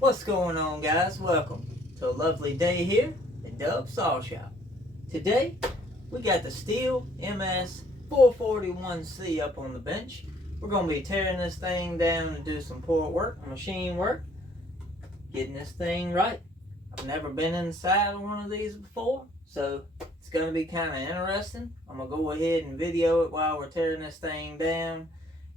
What's going on, guys? Welcome to a lovely day here at Dub Saw Shop. Today we got the Sthil Ms441C up on the bench. We're going to be tearing this thing down and do some port work, machine work, getting this thing right. I've never been inside of one of these before, so it's going to be kind of interesting. I'm going to go ahead and video it while we're tearing this thing down.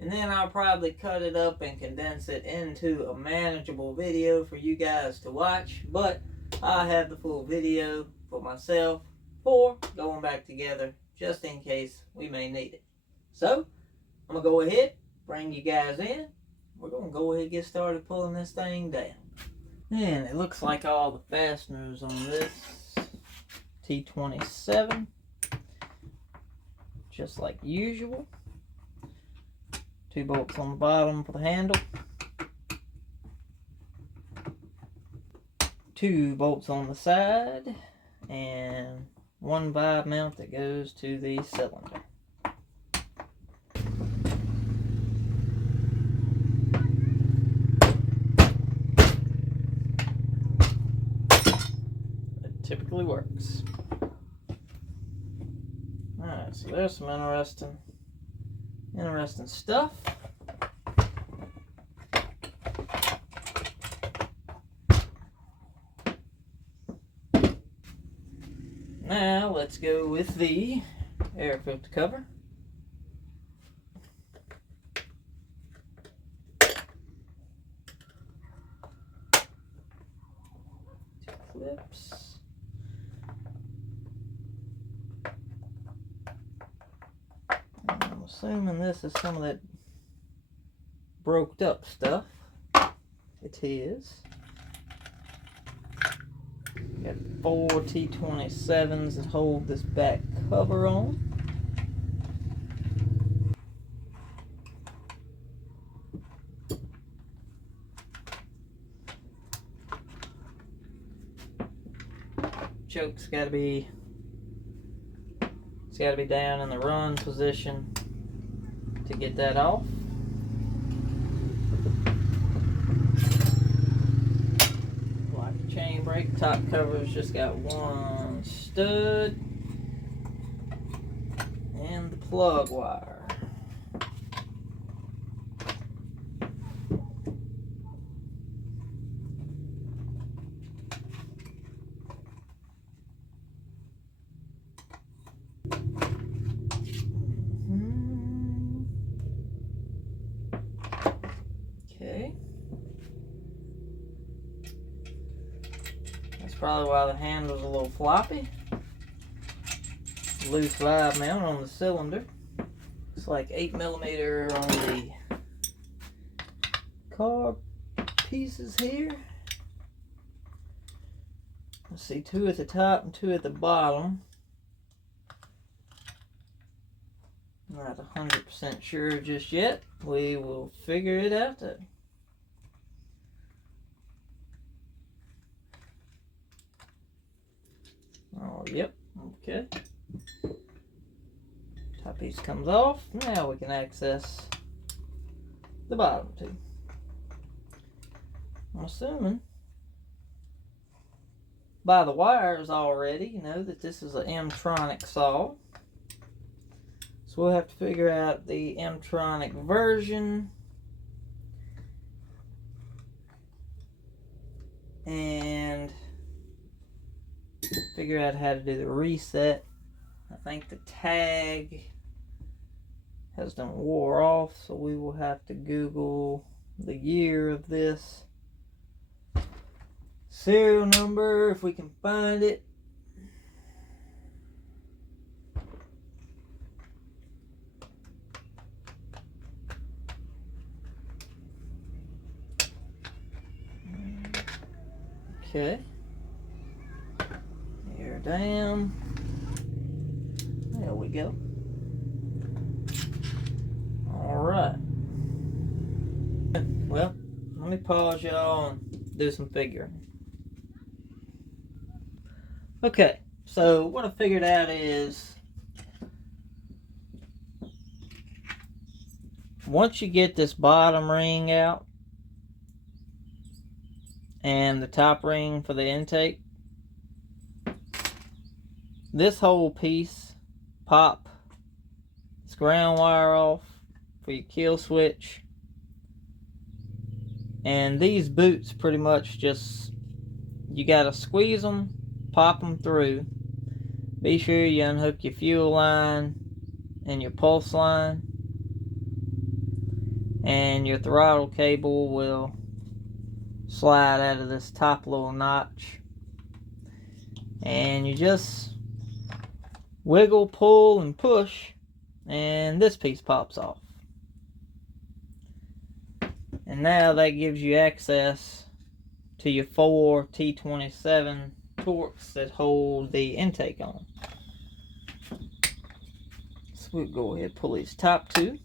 And then I'll probably cut it up and condense it into a manageable video for you guys to watch. But I have the full video for myself for going back together just in case we may need it. So I'm going to go ahead, bring you guys in. We're going to go ahead and get started pulling this thing down. And it looks like all the fasteners on this T27, just like usual. 2 bolts on the bottom for the handle, 2 bolts on the side, and 1 vibe mount that goes to the cylinder. It typically works. Alright, so there's some interesting stuff. Now let's go with the air filter cover. Two clips. I'm assuming this is some of that broke up stuff. It is. Got 4 T27s that hold this back cover on. Choke's gotta be down in the run position to get that off. Like the chain brake, top cover's just got 1 stud and the plug wire. Okay. That's probably why the handle's a little floppy. Loose vibe mount on the cylinder. It's like 8mm on the car pieces here. Let's see, 2 at the top and 2 at the bottom. Not 100% sure just yet. We will figure it out though. Oh, yep, okay. Top piece comes off. Now we can access the bottom 2. I'm assuming by the wires already, you know that this is an M-tronic saw. So we'll have to figure out the M-tronic version and figure out how to do the reset. I think the tag has done wore off, so we will have to Google the year of this. Serial number, if we can find it. Okay. Air down. There we go. Alright. Well, let me pause y'all and do some figuring. Okay, so what I figured out is once you get this bottom ring out, and the top ring for the intake. This whole piece, pop this ground wire off for your kill switch. And these boots pretty much just, you gotta squeeze them, pop them through. Be sure you unhook your fuel line and your pulse line, and your throttle cable will slide out of this top little notch, and you just wiggle, pull, and push, and this piece pops off. And now that gives you access to your 4 T27 Torx that hold the intake on. So we'll go ahead and pull these top two.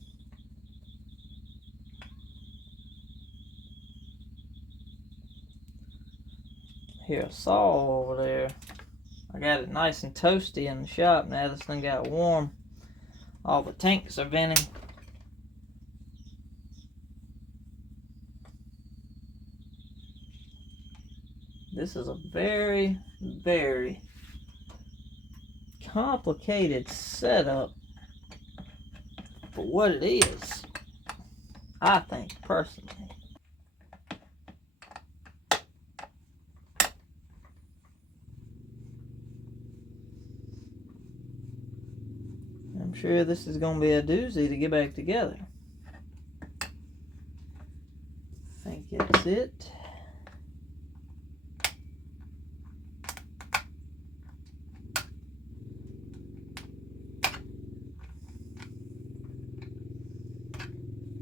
Here, a saw over there. I got it nice and toasty in the shop. Now this thing got warm. All the tanks are venting. This is a very, very complicated setup for what it is, I think, personally. I'm sure this is going to be a doozy to get back together. I think it's it.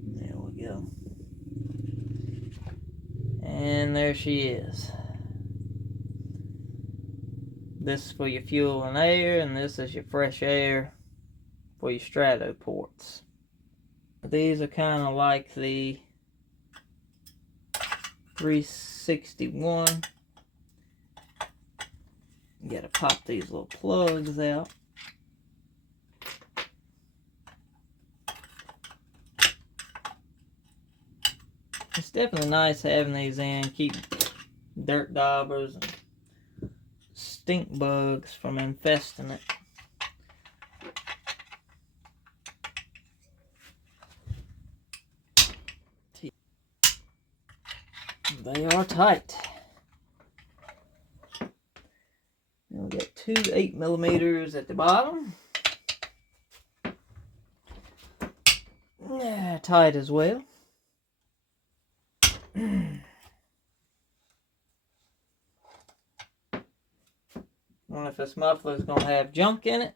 There we go. And there she is. This is for your fuel and air, and this is your fresh air for your strato ports. These are kind of like the 361. You gotta pop these little plugs out. It's definitely nice having these in, keep dirt daubers and stink bugs from infesting it. They are tight. We'll get two 8mm at the bottom. Yeah, tight as well. Wonder if this muffler is going to have junk in it,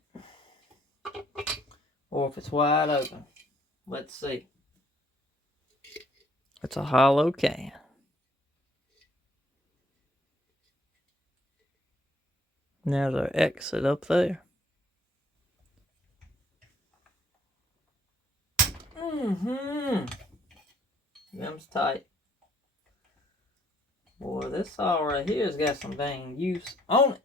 or if it's wide open. Let's see. It's a hollow can. There's our exit up there. Them's tight. Boy, this saw right here has got some dang use on it.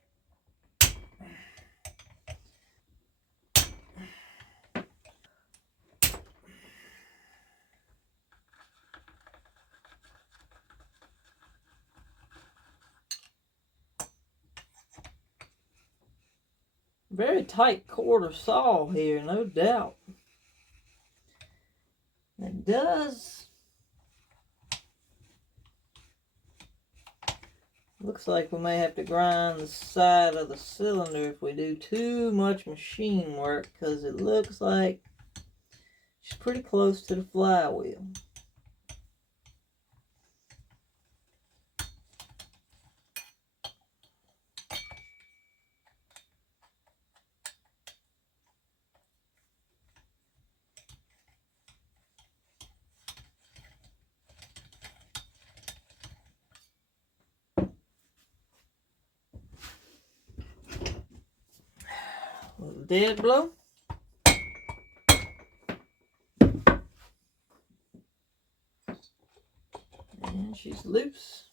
Very tight quarter saw here, no doubt. It does. Looks like we may have to grind the side of the cylinder if we do too much machine work, because it looks like it's pretty close to the flywheel. Little dead blow. And she's loose.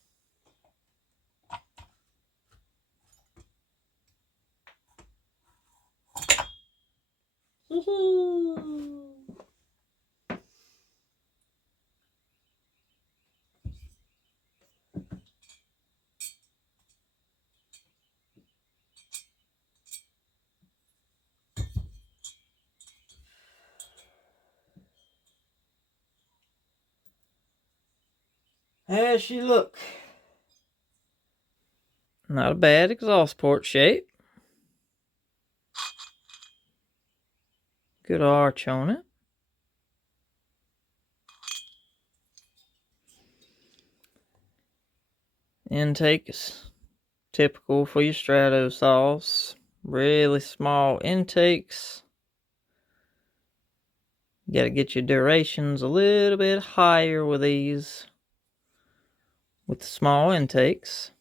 How's she look? Not a bad exhaust port shape. Good arch on it. Intake is typical for your Strato saws. Really small intakes. You gotta get your durations a little bit higher with these, with the small intakes.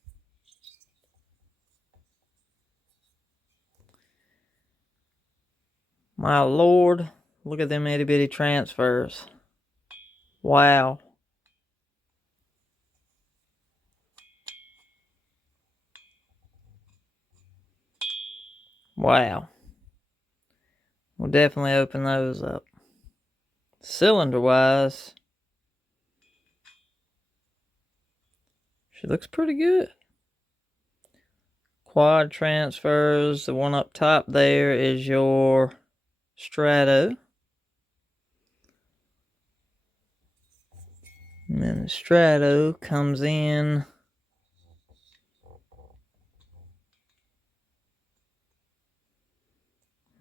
My lord, look at them itty bitty transfers. Wow. Wow. We'll definitely open those up. Cylinder wise, she looks pretty good. Quad transfers. The one up top there is your Strato. And then the Strato comes in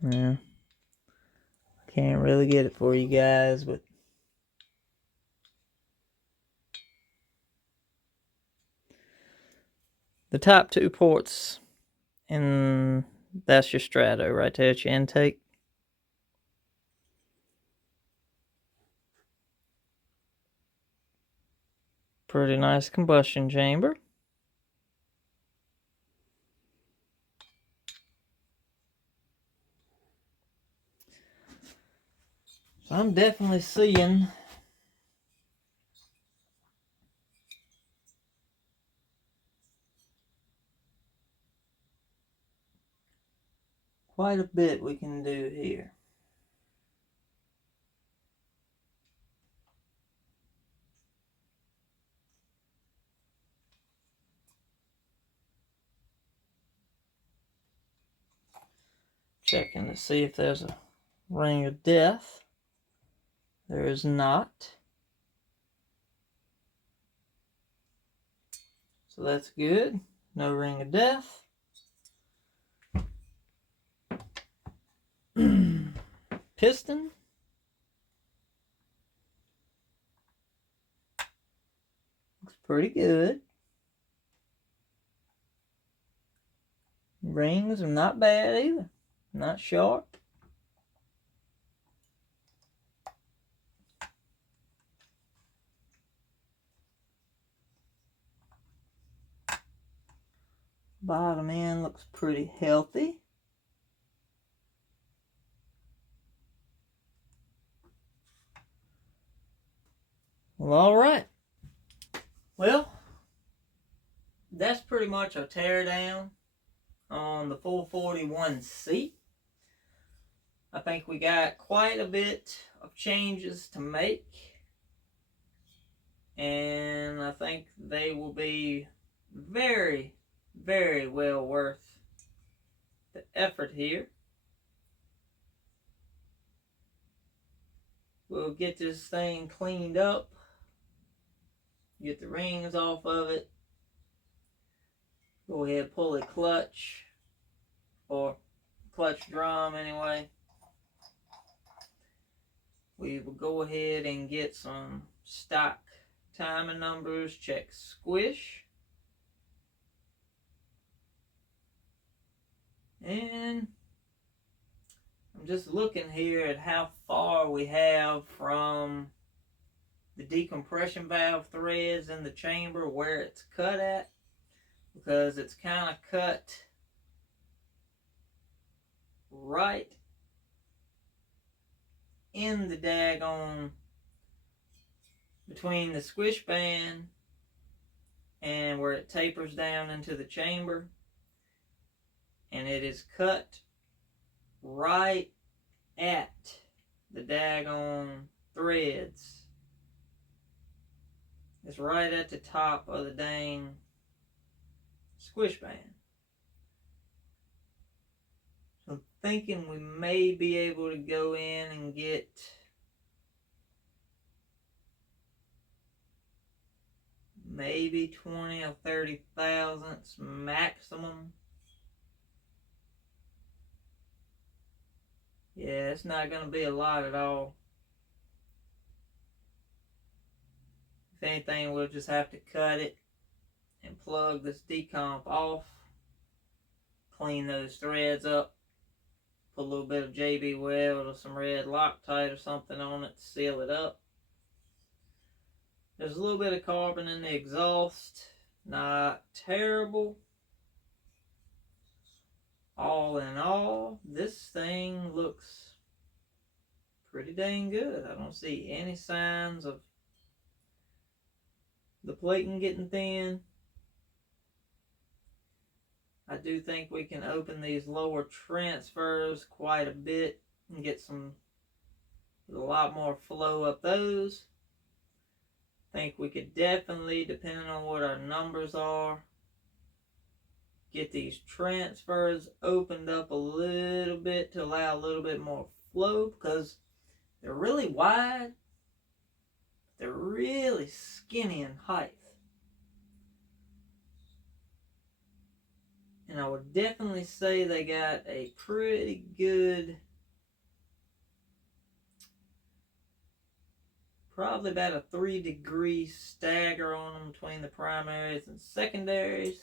yeah, can't really get it for you guys, but the top two ports, and that's your Strato right there. It's your intake. Pretty nice combustion chamber. So I'm definitely seeing quite a bit we can do here. Checking to see if there's a ring of death. There is not. So that's good. No ring of death. Piston. Looks pretty good. Rings are not bad either. Not sharp. Bottom end looks pretty healthy. Well, all right. Well, that's pretty much a teardown on the 441C. I think we got quite a bit of changes to make, and I think they will be very, very well worth the effort here. We'll get this thing cleaned up, get the rings off of it, go ahead and pull a clutch, or clutch drum anyway. We will go ahead and get some stock timing numbers, check squish, and I'm just looking here at how far we have from the decompression valve threads in the chamber, where it's cut at, because it's kind of cut right in the daggone between the squish band and where it tapers down into the chamber, and it is cut right at the daggone threads. It's right at the top of the dang squish band. So I'm thinking we may be able to go in and get maybe 20 or 30 thousandths maximum. Yeah, it's not going to be a lot at all. If anything, we'll just have to cut it and plug this decomp off, clean those threads up, put a little bit of JB Weld or some red Loctite or something on it to seal it up. There's a little bit of carbon in the exhaust, not terrible. All in all, this thing looks pretty dang good. I don't see any signs of the plating getting thin. I do think we can open these lower transfers quite a bit and get a lot more flow up those. I think we could definitely, depending on what our numbers are, get these transfers opened up a little bit to allow a little bit more flow, because they're really wide, they're really skinny in height. And I would definitely say they got a pretty good, probably about a 3-degree stagger on them between the primaries and secondaries.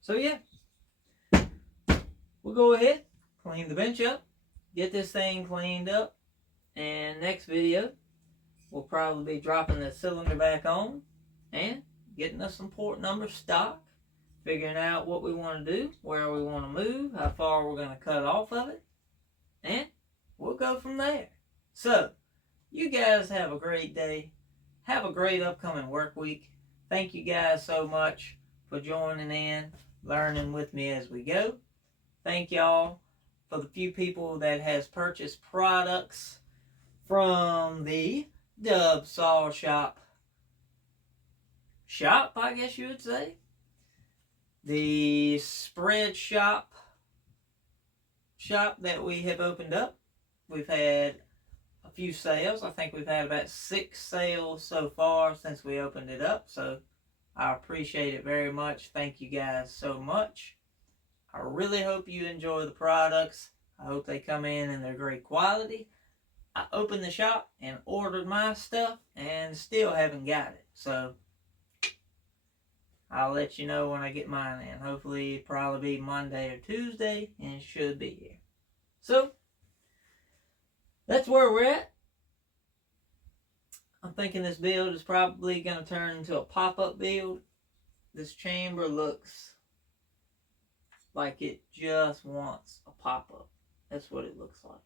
So yeah, we'll go ahead, clean the bench up, get this thing cleaned up, and next video we'll probably be dropping the cylinder back on and getting us some port number stock, figuring out what we want to do, where we want to move, how far we're going to cut off of it, and we'll go from there. So, you guys have a great day. Have a great upcoming work week. Thank you guys so much for joining in, learning with me as we go. Thank y'all for the few people that has purchased products from the Dub Saw Shop, I guess you would say. The spread shop that we have opened up. We've had a few sales. I think we've had about 6 sales so far since we opened it up. So I appreciate it very much. Thank you guys so much. I really hope you enjoy the products. I hope they come in and they're great quality. I opened the shop and ordered my stuff and still haven't got it. So I'll let you know when I get mine in. Hopefully it'll probably be Monday or Tuesday, and it should be here. So that's where we're at. I'm thinking this build is probably going to turn into a pop-up build. This chamber looks like it just wants a pop-up. That's what it looks like.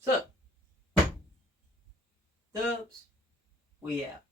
So, Dubs, we out.